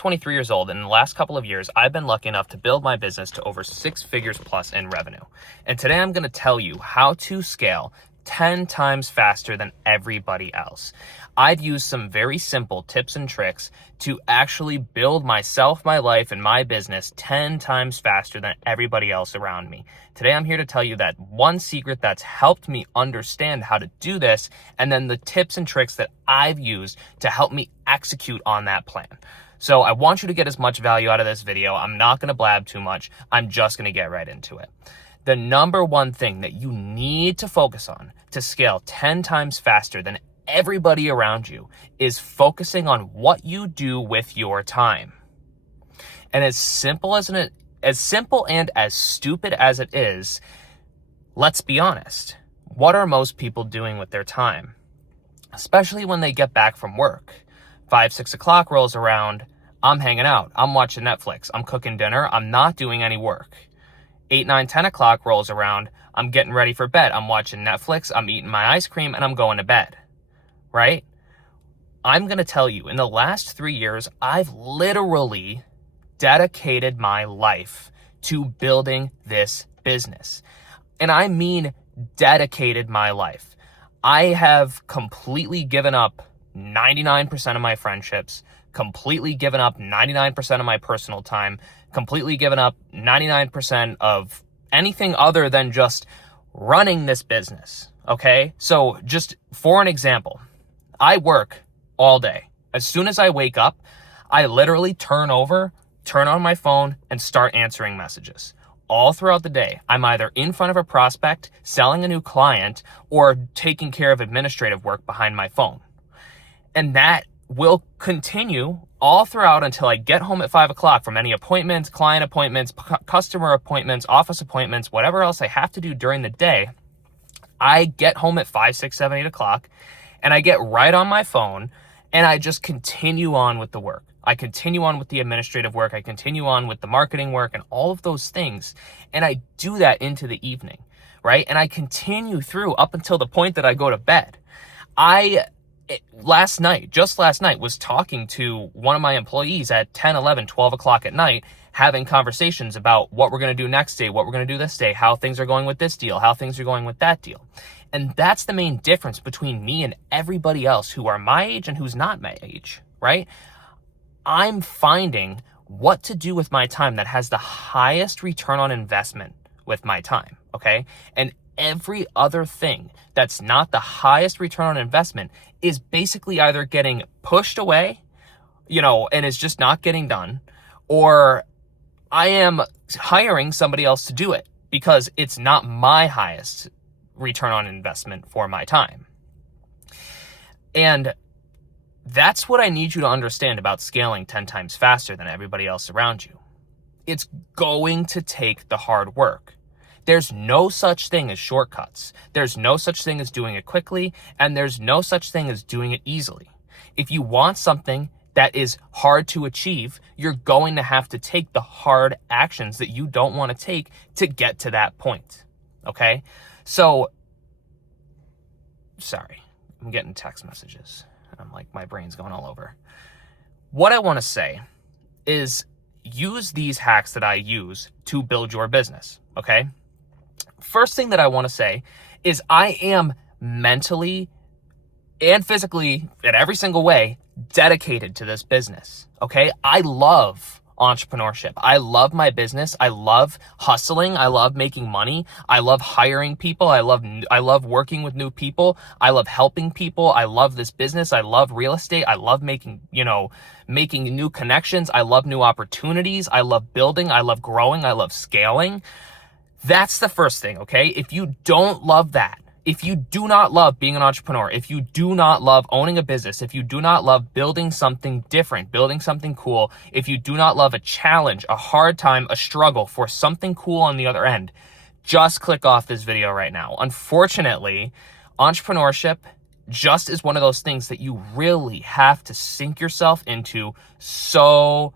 23 years old, and in the last couple of years, I've been lucky enough to build my business to over 6 figures plus in revenue. And today I'm going to tell you how to scale 10 times faster than everybody else. I've used some very simple tips and tricks to actually build myself, my life, and my business 10 times faster than everybody else around me. Today, I'm here to tell you that one secret that's helped me understand how to do this, and then the tips and tricks that I've used to help me execute on that plan. So I want you to get as much value out of this video. I'm not going to blab too much. I'm just going to get right into it. The number one thing that you need to focus on to scale 10 times faster than everybody around you is focusing on what you do with your time. And as simple and as stupid as it is, let's be honest. What are most people doing with their time? Especially when they get back from work. 5, 6 o'clock rolls around, I'm hanging out, I'm watching Netflix, I'm cooking dinner, I'm not doing any work. 8, 9, 10 o'clock rolls around, I'm getting ready for bed, I'm watching Netflix, I'm eating my ice cream, and I'm going to bed, right? I'm going to tell you, in the last 3 years, I've literally dedicated my life to building this business. And I mean dedicated my life. I have completely given up 99% of my friendships, completely given up 99% of my personal time, completely given up 99% of anything other than just running this business, okay? So just for an example, I work all day. As soon as I wake up, I literally turn on my phone and start answering messages. All throughout the day, I'm either in front of a prospect, selling a new client, or taking care of administrative work behind my phone. And that will continue all throughout until I get home at 5 o'clock from any appointments, client appointments, customer appointments, office appointments, whatever else I have to do during the day. I get home at 5, 6, 7, 8 o'clock, and I get right on my phone, and I just continue on with the work. I continue on with the administrative work. I continue on with the marketing work and all of those things. And I do that into the evening, right? And I continue through up until the point that I go to bed. Last night, was talking to one of my employees at 10, 11, 12 o'clock at night, having conversations about what we're going to do next day, what we're going to do this day, how things are going with this deal, how things are going with that deal. And that's the main difference between me and everybody else who are my age and who's not my age, right? I'm finding what to do with my time that has the highest return on investment with my time, okay? And every other thing that's not the highest return on investment is basically either getting pushed away, and is just not getting done, or I am hiring somebody else to do it because it's not my highest return on investment for my time. And that's what I need you to understand about scaling 10 times faster than everybody else around you. It's going to take the hard work. There's no such thing as shortcuts. There's no such thing as doing it quickly, and there's no such thing as doing it easily. If you want something that is hard to achieve, you're going to have to take the hard actions that you don't want to take to get to that point, okay? So, sorry, I'm getting text messages. I'm like, my brain's going all over. What I want to say is use these hacks that I use to build your business, okay? First thing that I want to say is I am mentally and physically, in every single way, dedicated to this business, okay? I love entrepreneurship. I love my business. I love hustling. I love making money. I love hiring people. I love working with new people. I love helping people. I love this business. I love real estate. I love making new connections. I love new opportunities. I love building. I love growing. I love scaling. That's the first thing, okay? If you don't love that, if you do not love being an entrepreneur, if you do not love owning a business, if you do not love building something different, building something cool, if you do not love a challenge, a hard time, a struggle for something cool on the other end, just click off this video right now. Unfortunately, entrepreneurship just is one of those things that you really have to sink yourself into so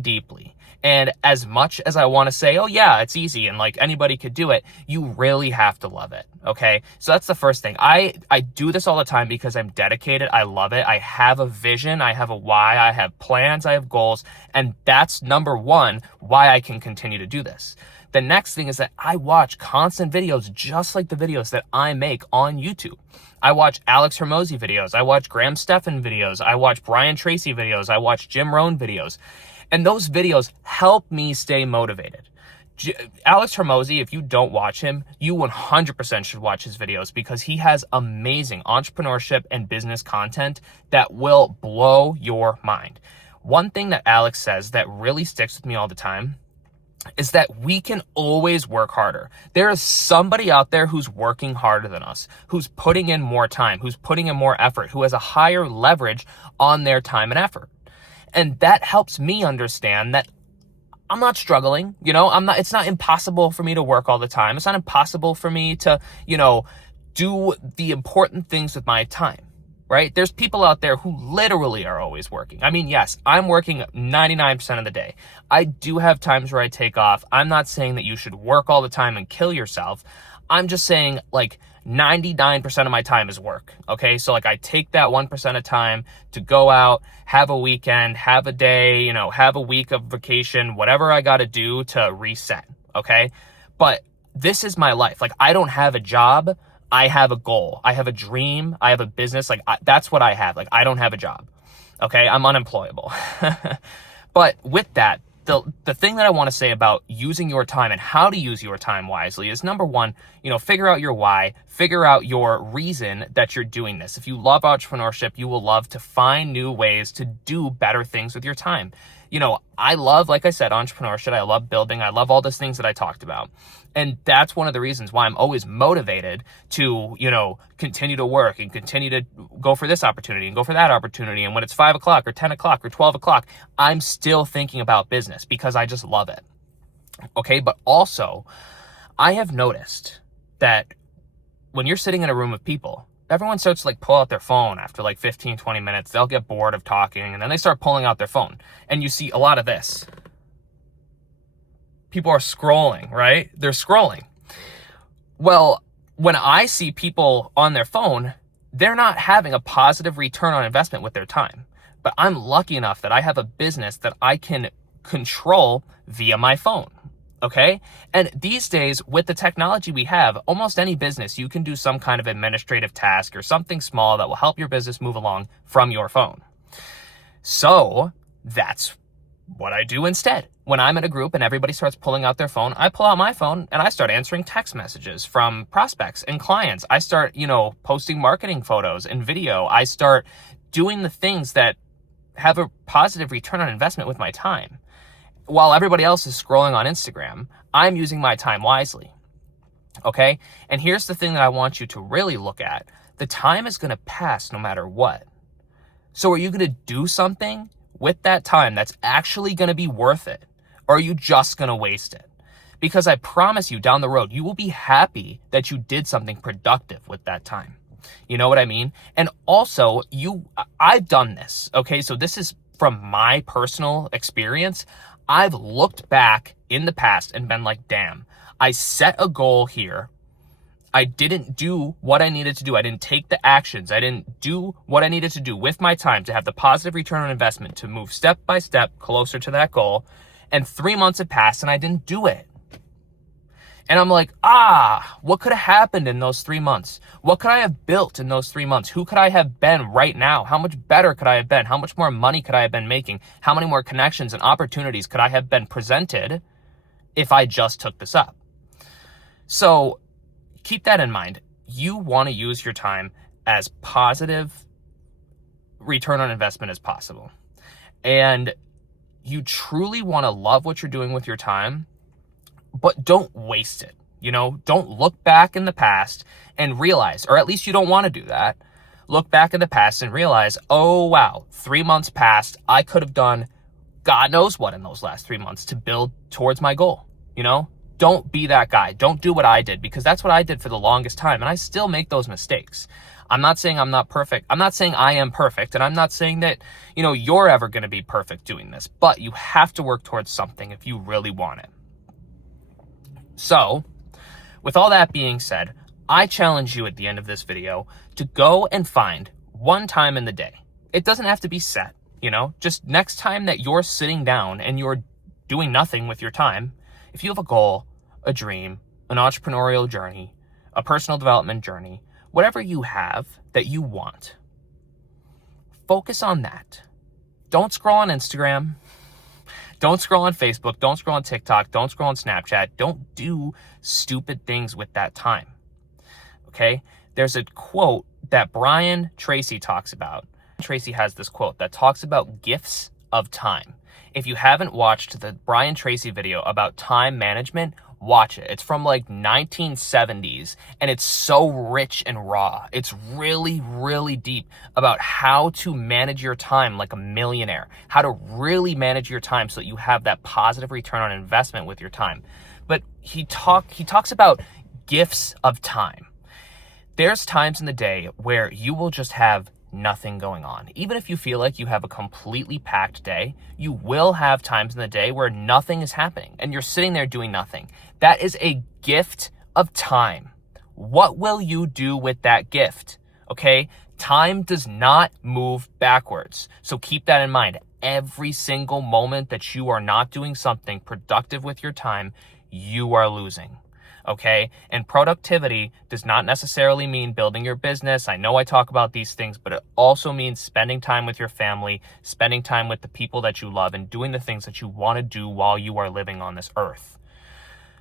deeply. And as much as I want to say, oh yeah, it's easy and like anybody could do it, you really have to love it. Okay. So that's the first thing. I do this all the time because I'm dedicated. I love it. I have a vision. I have a why. I have plans. I have goals. And that's number one, why I can continue to do this. The next thing is that I watch constant videos just like the videos that I make on YouTube. I watch Alex Hormozi videos. I watch Graham Stephan videos. I watch Brian Tracy videos. I watch Jim Rohn videos. And those videos help me stay motivated. Alex Hormozi, if you don't watch him, you 100% should watch his videos because he has amazing entrepreneurship and business content that will blow your mind. One thing that Alex says that really sticks with me all the time is that we can always work harder. There is somebody out there who's working harder than us, who's putting in more time, who's putting in more effort, who has a higher leverage on their time and effort. And that helps me understand that I'm not struggling, it's not impossible for me to work all the time. It's not impossible for me to, do the important things with my time, right? There's people out there who literally are always working. I mean, yes, I'm working 99% of the day. I do have times where I take off. I'm not saying that you should work all the time and kill yourself. I'm just saying 99% of my time is work. Okay. So I take that 1% of time to go out, have a weekend, have a day, have a week of vacation, whatever I got to do to reset. Okay. But this is my life. I don't have a job. I have a goal. I have a dream. I have a business. That's what I have. I don't have a job. Okay. I'm unemployable. But with that, the thing that I want to say about using your time and how to use your time wisely is number one, figure out your why, figure out your reason that you're doing this. If you love entrepreneurship, you will love to find new ways to do better things with your time. I love, like I said, entrepreneurship. I love building. I love all those things that I talked about. And that's one of the reasons why I'm always motivated to, continue to work and continue to go for this opportunity and go for that opportunity. And when it's 5 o'clock or 10 o'clock or 12 o'clock, I'm still thinking about business because I just love it. Okay. But also I have noticed that when you're sitting in a room of people, everyone starts to pull out their phone after 15, 20 minutes. They'll get bored of talking and then they start pulling out their phone. And you see a lot of this. People are scrolling, right? They're scrolling. Well, when I see people on their phone, they're not having a positive return on investment with their time. But I'm lucky enough that I have a business that I can control via my phone. Okay. And these days with the technology we have, almost any business, you can do some kind of administrative task or something small that will help your business move along from your phone. So that's what I do instead. When I'm in a group and everybody starts pulling out their phone, I pull out my phone and I start answering text messages from prospects and clients. I start, posting marketing photos and video. I start doing the things that have a positive return on investment with my time. While everybody else is scrolling on Instagram, I'm using my time wisely. Okay. And here's the thing that I want you to really look at. The time is going to pass no matter what. So are you going to do something with that time that's actually going to be worth it? Or are you just going to waste it? Because I promise you down the road, you will be happy that you did something productive with that time. You know what I mean? And also I've done this. Okay. So this is from my personal experience. I've looked back in the past and been like, damn, I set a goal here. I didn't do what I needed to do. I didn't take the actions. I didn't do what I needed to do with my time to have the positive return on investment to move step by step closer to that goal. And 3 months had passed and I didn't do it. And I'm like, what could have happened in those 3 months? What could I have built in those 3 months? Who could I have been right now? How much better could I have been? How much more money could I have been making? How many more connections and opportunities could I have been presented if I just took this up? So keep that in mind. You want to use your time as positive return on investment as possible. And you truly want to love what you're doing with your time, but don't waste it. Don't look back in the past and realize, or at least you don't want to do that. Look back in the past and realize, oh, wow, 3 months passed. I could have done God knows what in those last 3 months to build towards my goal. don't be that guy. Don't do what I did, because that's what I did for the longest time. And I still make those mistakes. I'm not saying I'm not perfect. I'm not saying I am perfect. And I'm not saying that, you're ever going to be perfect doing this, but you have to work towards something if you really want it. So with all that being said, I challenge you at the end of this video to go and find one time in the day. It doesn't have to be set, just next time that you're sitting down and you're doing nothing with your time. If you have a goal, a dream, an entrepreneurial journey, a personal development journey, whatever you have that you want, focus on that. Don't scroll on Instagram. Don't scroll on Facebook. Don't scroll on TikTok. Don't scroll on Snapchat. Don't do stupid things with that time. Okay? There's a quote that Brian Tracy talks about. Tracy has this quote that talks about gifts of time. If you haven't watched the Brian Tracy video about time management, watch it. It's from like 1970s, and it's so rich and raw. It's really, really deep about how to manage your time like a millionaire, how to really manage your time so that you have that positive return on investment with your time. But he talks about gifts of time. There's times in the day where you will just have nothing going on. Even if you feel like you have a completely packed day, you will have times in the day where nothing is happening and you're sitting there doing nothing. That is a gift of time. What will you do with that gift? Okay? Time does not move backwards. So keep that in mind. Every single moment that you are not doing something productive with your time, you are losing. Okay? And productivity does not necessarily mean building your business. I know I talk about these things, but it also means spending time with your family, spending time with the people that you love, and doing the things that you want to do while you are living on this earth.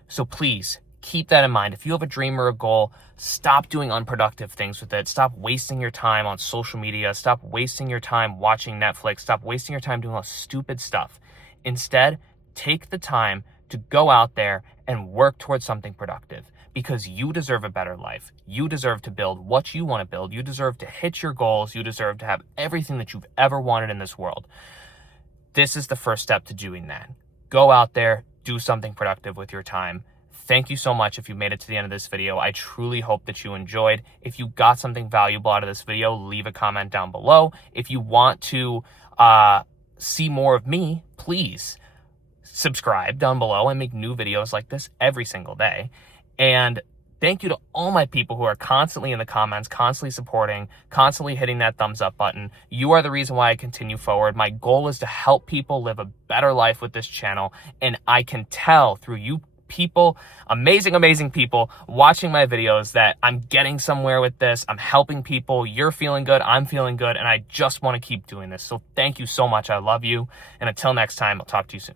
So please keep that in mind. If you have a dream or a goal, stop doing unproductive things with it. Stop wasting your time on social media. Stop wasting your time watching Netflix. Stop wasting your time doing all stupid stuff. Instead, take the time to go out there and work towards something productive, because you deserve a better life. You deserve to build what you want to build. You deserve to hit your goals. You deserve to have everything that you've ever wanted in this world. This is the first step to doing that. Go out there, do something productive with your time. Thank you so much if you made it to the end of this video. I truly hope that you enjoyed. If you got something valuable out of this video, leave a comment down below. If you want to see more of me, please subscribe down below. I make new videos like this every single day. And thank you to all my people who are constantly in the comments, constantly supporting, constantly hitting that thumbs up button. You are the reason why I continue forward. My goal is to help people live a better life with this channel. And I can tell through you people, amazing people watching my videos, that I'm getting somewhere with this. I'm helping people. You're feeling good. I'm feeling good. And I just want to keep doing this. So thank you so much. I love you. And until next time, I'll talk to you soon.